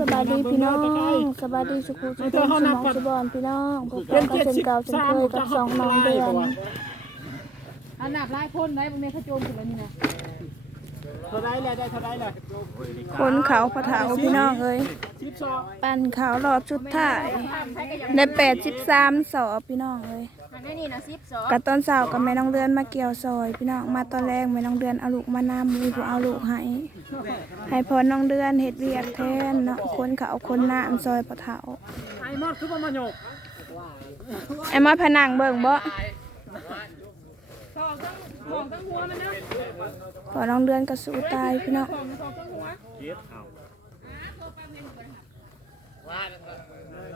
สบายดีพี่น้องสบายดีสุขุสุขสมองสุบอนพี่น้องพบกันกับเช่นเก่าเช่นเคยกับสองน้องเดือนอันดับไล่พ่นไว้บางเมฆขจรถึงแล้วนี่นะเท่าไรเลยได้เท่าไรเลยคนเขาพะเถาพี่น้องเอ้ยสิบสองปั่นเขารอบชุดท้ายได้แปดสิบสามสอบพี่น้องเอ้ย อันนี้นะสิบสองกับตอนเช้ากับแม่น้องเดือนมาเกี่ยวซอยพี่น้องมาตอนแรกแม่น้องเดือนเอาลูกมานำมีผู้เอาลูกให้ให้พอน้องเดือนเฮ็ดเวียกแทนเนาะคนเขาคนหน้ำซอยพะเถาไอ้มอดคือประมาหยกไอ้มาผนังเบิ่งบ่พอน้องเดือนก็สู้ตายพี่น้อง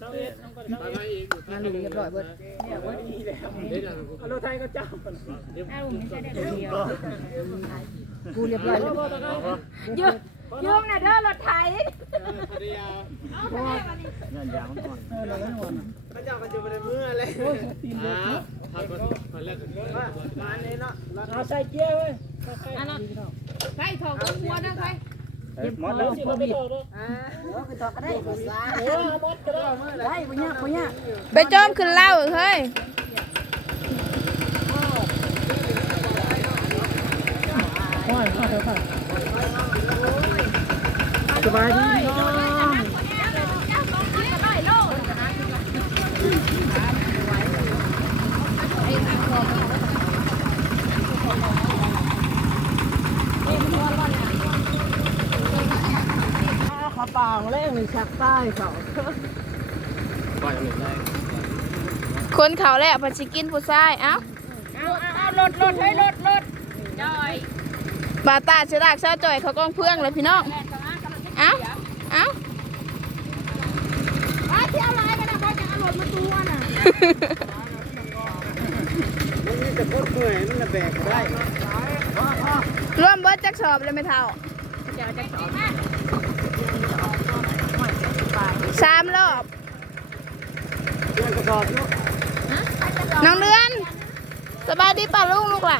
มาลุงเรียบร้อยเบิดเนี่ยว่าดีแล้วอารถไทยก็เจ้าเอาผมไม่ใช่เด้เดียวกูเรียบร้อยเยอะยุ่งนะเด้อรถไถเอาทะเลมานี่เงินยางมันก่อนเออเราไม่อวนพระเจ้ามานอยู่ในมือเลยอ้าวมาเนี่ยเนาะเราใส่เกียร์เว้ยใส่ทองก็มัวนะใคร มอดแล้วพอบิดไปจอมขึ้นเหล่าเฮ้ยสบายดี ขาต่างเล่งชักใต้เขาคนเขาแหละพัชิกินผู้ชายเอ้าเอาเอาเอารถรถให้รถรถจอยบาตาเสยดากเสาจ่อยเขากองเพื่องเลยพี่น้องเอ้าเอ้ามาเที่ยวไรกันนะเขาจะเอารถมาตัวน่ะมันนี่จะโคตรเหนื่อยมันจะแบกได้ร่วมเบิดจักสอบเลยไม่เท่าสามรอบ เพื่อนกระสอบลูกน้องเดือน สบายดีป่ะลุงลูกล่ะ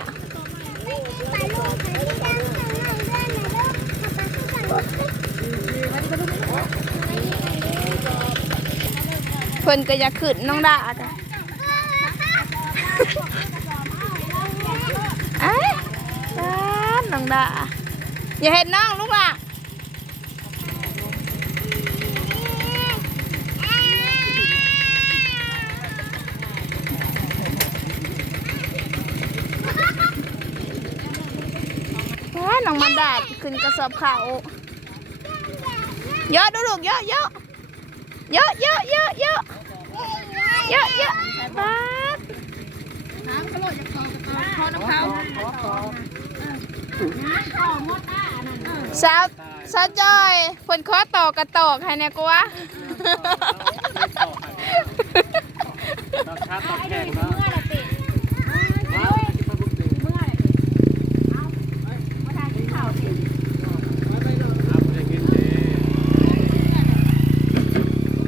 เพิ่นก็อยากขึ้นน้องดาจ้ะเอ้ยตามน้องดาอย่าเห็นน้องลูกล่ะว้าน้องมัน ดาขึ้นกระสอบเขาเยอะดูลูกเยอะเยอะเยอะเยอะเยอะเยอะเยอะเยอะป๊าดน้ำกระโดดจากคอคอน้ำเขาสาวสาวจอยเพิ่นขอต่อกระตอกให้แน่กว่าตอนชาตอนแข่งแล้ว เมื่อไรติเมื่อไรเอามาทานกินข้าวสิ ท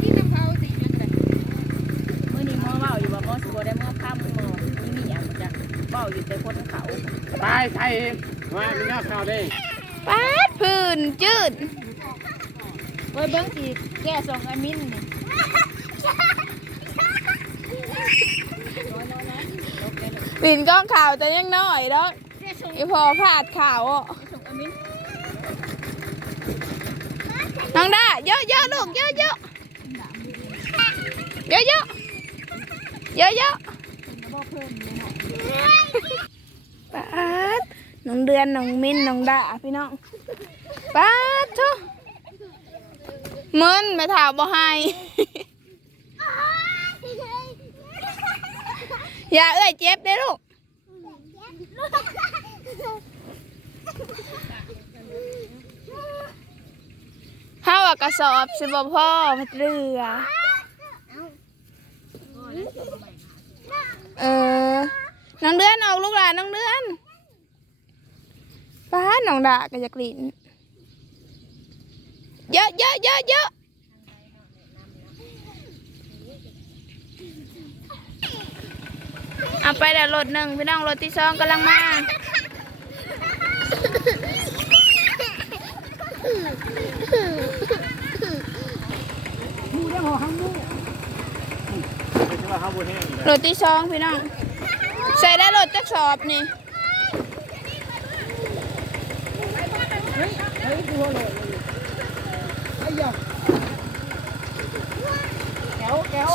ี่น้ำเขาสิมันแบบมื่อนี้หมอเมาอยู่ว่าหมอสิบ่ได้เมื่อค่ำหมอนี่มีอย่างมันจะเมาอยู่แต่คนเขา ตายใช่เองว่ามีหน้าข่าวได้ป๊าดพื้นจืดเว้ยเบิ้งสิแก้ส่งไอ้มิ้นนี่ปิ่นกล้องข่าวแต่ยังน้อยแล้วแก้ส่งอีพอพลาดข่าวอะส่งไอ้มิ้นน้องดาเยอะเยอะลูกเยอะเยอะเยอะเยอะเยอะเยอะป๊าด น้องเดือนน้องมิ้นน้องดาพี่น้องป๊าทุกมึนไม่ถามบ่ให้อย่าเอ้ยเจ็บเด้อลูกเฮาอะกระสอบสิบ่พ่อพัดเรือเออน้องเดือนออกลูกหลานน้องเดือน ป้าน้องดาก็อยากลิ้นเยอะเยอะเยอะเยอะเอาไปแต่รถหนึ่งพี่น้องรถที่สองกำลังมาม่ใช่ว่าเขาบุญแห้งอีกรถที่สองพี่น้อง ใส่ได้รถจักสอบนี่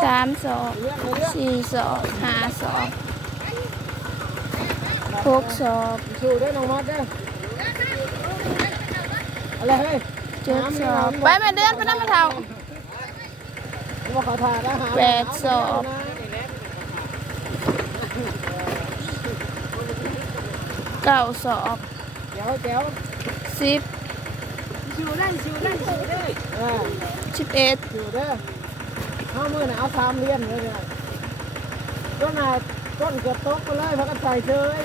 สามสอบสี่สอบห้าสอบหกสอบสู้ได้น้องมอสได้อะไรเฮ้ยเจ็ดสอบไปแม่เดือนไปนั่งกระเทาว่าเขาทานอาหารแปดสอบเก้าสอบเจ๋วเจ๋วสิบ ชิวได้ชิวได้ชิวได้เออสิบเอ็ดชิวได้เอามือน่ะเอาสามเลียนเลยเนี่ยต้นน่ะต้นเกือบตกไปเลยพักกันใส่เชย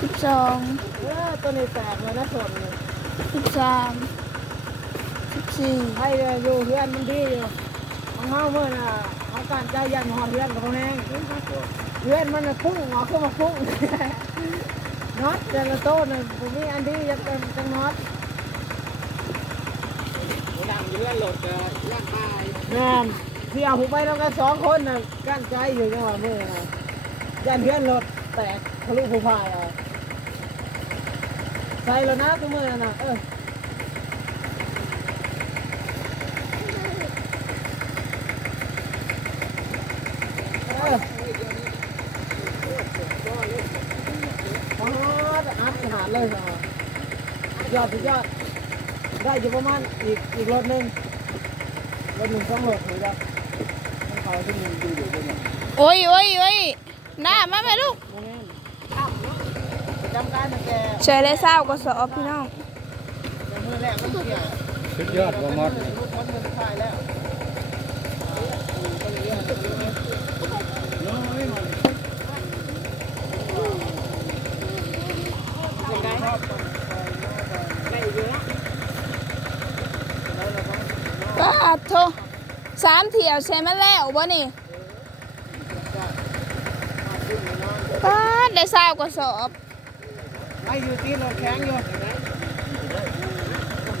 สิบสองเออต้นนี้แตกเลยนะส่วนนี้สิบสามสิบสี่ให้อยู่เพื่อนมันดีอยู่ของเฮาเมื่อน่ะเอาการใจยันหอดเพื่อนกับเขาแห้งเพื่อนมันน่ะพุ่งออกขึ้นมาพุ่ง น็อตแต่ละโต้นน่ะผมมีอันดียังเป็นจังน็อตดังเลื่อนโหลดกับร่างกายงามที่เอาผมไปแล้วกันสองคนน่ะกั้นใจอยู่จังหวะมือน่ะยันเพื่อนรถแตกทะลุภูพายอะใส่แล้วนะตัวมือน่ะเออเอออ๋ออัดขนาดเลยเหรอยอด สุดยอดได้อยู่ประมาณอีกอีกรถหนึ่งรถหนึ่งสองรถหรือจะต้องเขาที่มันดูอยู่ด้วยเนี่ยโอ้ยโอ้ยโอ้ยหน้ามาไหมลูกโมเมนต์ประจำการตั้งแต่ใช้เลยเศร้าก็สอบพี่น้อง แต่มือแรกมันเกี่ยวสุดยอดบ่มอดลูกมันมือสุดท้ายแล้วป้าดโทสามเที่ยวใช่ไหมแล้วบ่นี่ป้าดได้เศร้าก็สอบไอ้อยู่ที่รถแข็งอยู่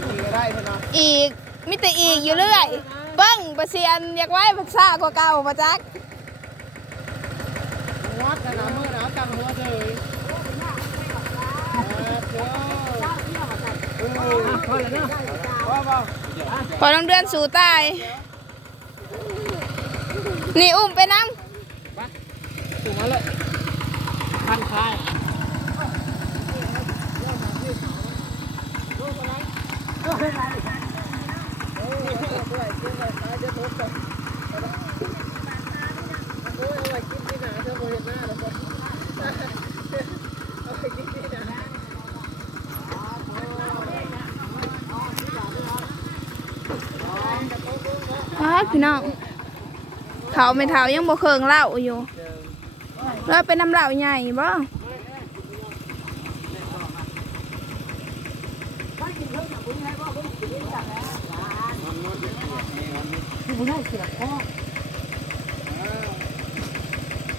ขี่ก็ได้เพื่อนเนาะอีกมิแต่อีกอยู่เรื่อยเบิ้งประเซียนอยากไว้ภาษากว่าเก่ามาจักวัดขนาดมือหนาวตั้งหัวเลยเออพอแล้วเนาะว่าเปล่า พอน้องเดือนสู่ตาย นี่อุ้มไปน้ถูกมาเลยพันคายำป้าด พี่น้องเถาไม่เถายังบ่เคิงเหล่าอยู่แล้วเป็นน้ำเหล่าใหญ่บ่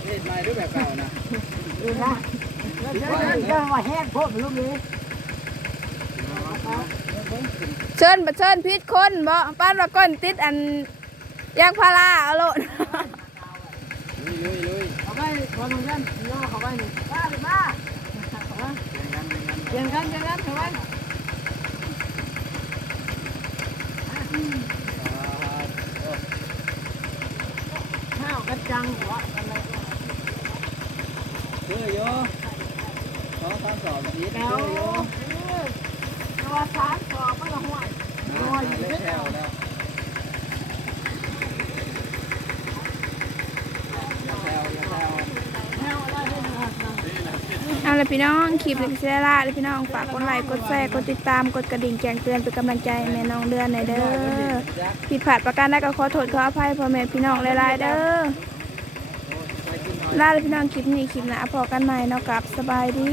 เล่นลายด้วยแบบเก่านะเรื่องว่าแห้งโคตรลูกนี้เชิญบ่เชิญพิษคนบ่ป้านว่าก้อนติดอัน ยางพาราเอาโลดลุยลุยลุยเอาไปพอน้องเล่นย่อเขาไปหนึ่งมาหรือมาเปลี่ยนกันเปลี่ยนกันเขาไปข้าวกระจังวะอะไรเชื่อโยสองสามสองอีกแถเชื่วอโยตัวสามสอบไม่ละห่วยน้อยอยู่แถวแล้วแถวแถว แถวอะไรให้หนึ่งหักนะ เอาละพี่น้องคลิปเล็กเสียละเลยพี่น้องฝากกดไลค์กดแชร์กดติดตามกดกระดิ่งแจ้งเตือนเป็นกำลังใจให้แม่น้องเดือนในอยเด้อผิดพลาดประการใดก็ขอโทษขออภัยพ่อแม่พี่น้องหลายๆเด้อลาเลยพี่น้องคลิปนี้คลิปหน้าพอกันใหม่เนาะกับสบายดี